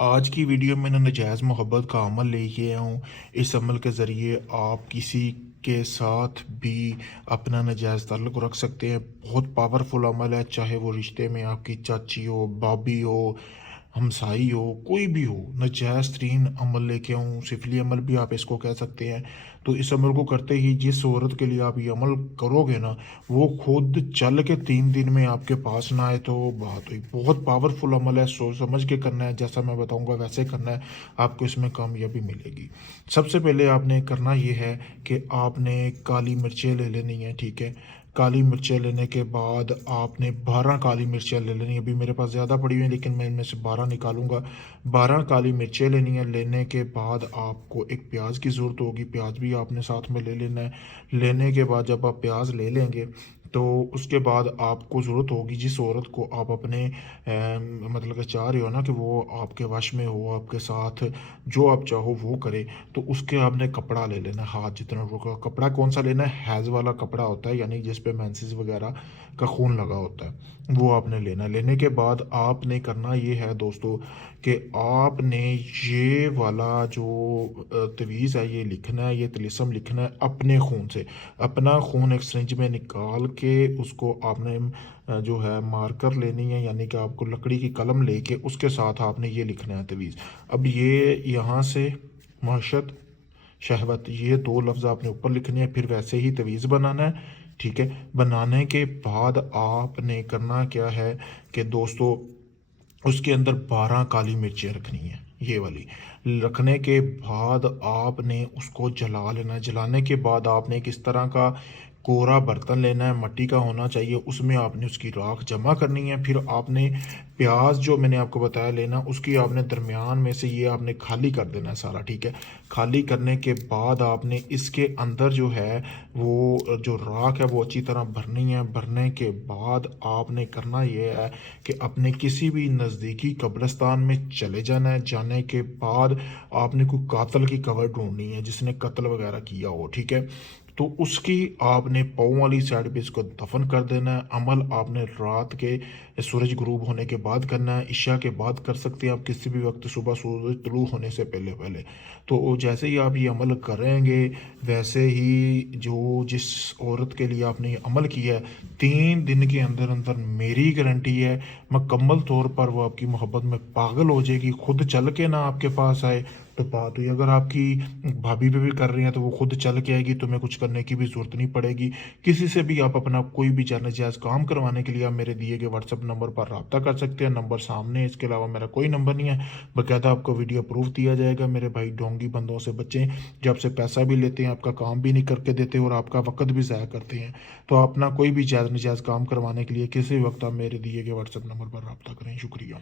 آج کی ویڈیو میں ناجائز محبت کا عمل لے کے آیا ہوں۔ اس عمل کے ذریعے آپ کسی کے ساتھ بھی اپنا ناجائز تعلق رکھ سکتے ہیں۔ بہت پاورفل عمل ہے، چاہے وہ رشتے میں آپ کی چاچی ہو، بھابھی ہو، ہمسائی ہو، کوئی بھی ہو۔ ناجائز ترین عمل لے کے آؤں، سفلی عمل بھی آپ اس کو کہہ سکتے ہیں۔ تو اس عمل کو کرتے ہی جس عورت کے لیے آپ یہ عمل کرو گے نا، وہ خود چل کے 3 دن میں آپ کے پاس نہ آئے تو بات ہوئی۔ بہت پاورفل عمل ہے، سوچ سمجھ کے کرنا ہے، جیسا میں بتاؤں گا ویسے کرنا ہے، آپ کو اس میں کامیابی ملے گی۔ سب سے پہلے آپ نے کرنا یہ ہے کہ آپ نے کالی مرچیں لے لینی ہیں، ٹھیک ہے۔ کالی مرچیں لینے کے بعد آپ نے 12 کالی مرچیں لے لینی ہیں۔ ابھی میرے پاس زیادہ پڑی ہوئی ہیں لیکن میں ان میں سے 12 نکالوں گا۔ 12 کالی مرچیں لینی ہیں۔ لینے کے بعد آپ کو ایک پیاز کی ضرورت ہوگی، پیاز بھی آپ نے ساتھ میں لے لینا ہے۔ لینے کے بعد جب آپ پیاز لے لیں گے تو اس کے بعد آپ کو ضرورت ہوگی، جس عورت کو آپ اپنے مطلب کہ چاہ رہے ہو نا کہ وہ آپ کے وش میں ہو، آپ کے ساتھ جو آپ چاہو وہ کرے، تو اس کے آپ نے کپڑا لے لینا ہے، ہاتھ جتنا ہوگا۔ کپڑا کون سا لینا ہے؟ حیض والا کپڑا ہوتا ہے، یعنی جس پہ مینسز وغیرہ کا خون لگا ہوتا ہے، وہ آپ نے لینا ہے۔ لینے کے بعد آپ نے کرنا یہ ہے دوستو کہ آپ نے یہ والا جو تویز ہے یہ لکھنا ہے، یہ طلسم لکھنا ہے اپنے خون سے۔ اپنا خون ایک سرنج میں نکال کے اس کو آپ نے جو ہے مارکر لینی ہے، یعنی کہ آپ کو لکڑی کی قلم لے کے اس کے ساتھ آپ نے یہ لکھنا ہے تویز۔ اب یہ یہاں سے معشت، شہوت، یہ 2 لفظ آپ نے اوپر لکھنے ہیں، پھر ویسے ہی تویز بنانا ہے، ٹھیک ہے۔ بنانے کے بعد آپ نے کرنا کیا ہے کہ دوستو اس کے اندر 12 کالی مرچیں رکھنی ہیں، یہ والی رکھنے کے بعد آپ نے اس کو جلا لینا ہے۔ جلانے کے بعد آپ نے کس طرح کا کورا برتن لینا ہے، مٹی کا ہونا چاہیے، اس میں آپ نے اس کی راکھ جمع کرنی ہے۔ پھر آپ نے پیاز جو میں نے آپ کو بتایا لینا، اس کی آپ نے درمیان میں سے یہ آپ نے خالی کر دینا ہے سارا، ٹھیک ہے۔ خالی کرنے کے بعد آپ نے اس کے اندر جو ہے وہ جو راکھ ہے وہ اچھی طرح بھرنی ہے۔ بھرنے کے بعد آپ نے کرنا یہ ہے کہ اپنے کسی بھی نزدیکی قبرستان میں چلے جانا ہے۔ جانے کے بعد آپ نے کوئی قاتل کی قبر ڈھونڈنی ہے، جس نے قتل وغیرہ کیا ہو، ٹھیک ہے۔ تو اس کی آپ نے پاؤں والی سائڈ پہ اس کو دفن کر دینا ہے۔ عمل آپ نے رات کے سورج غروب ہونے کے بعد کرنا ہے، عشاء کے بعد کر سکتے ہیں آپ کسی بھی وقت، صبح سورج طلوع ہونے سے پہلے پہلے۔ تو جیسے ہی آپ یہ عمل کریں گے ویسے ہی جس عورت کے لیے آپ نے یہ عمل کیا ہے 3 دن کے اندر اندر میری گارنٹی ہے مکمل طور پر وہ آپ کی محبت میں پاگل ہو جائے گی، خود چل کے نہ آپ کے پاس آئے تو بات ہوئی۔ اگر آپ کی بھابھی پہ بھی کر رہی ہیں تو وہ خود چل کے آئے گی، تمہیں کچھ کرنے کی بھی ضرورت نہیں پڑے گی۔ کسی سے بھی آپ اپنا کوئی بھی ناجائز کام کروانے کے لیے آپ میرے دیے گئے واٹس ایپ نمبر پر رابطہ کر سکتے ہیں، نمبر سامنے ہے، اس کے علاوہ میرا کوئی نمبر نہیں ہے۔ باقاعدہ آپ کو ویڈیو پروف دیا جائے گا۔ میرے بھائی ڈھونگی بندوں سے بچیں جو آپ سے پیسہ بھی لیتے ہیں، آپ کا کام بھی نہیں کر کے دیتے اور آپ کا وقت بھی ضائع کرتے ہیں۔ تو اپنا کوئی بھی ناجائز کام کروانے کے لیے کسی وقت آپ میرے دیے گئے واٹس ایپ نمبر پر رابطہ کریں۔ شکریہ۔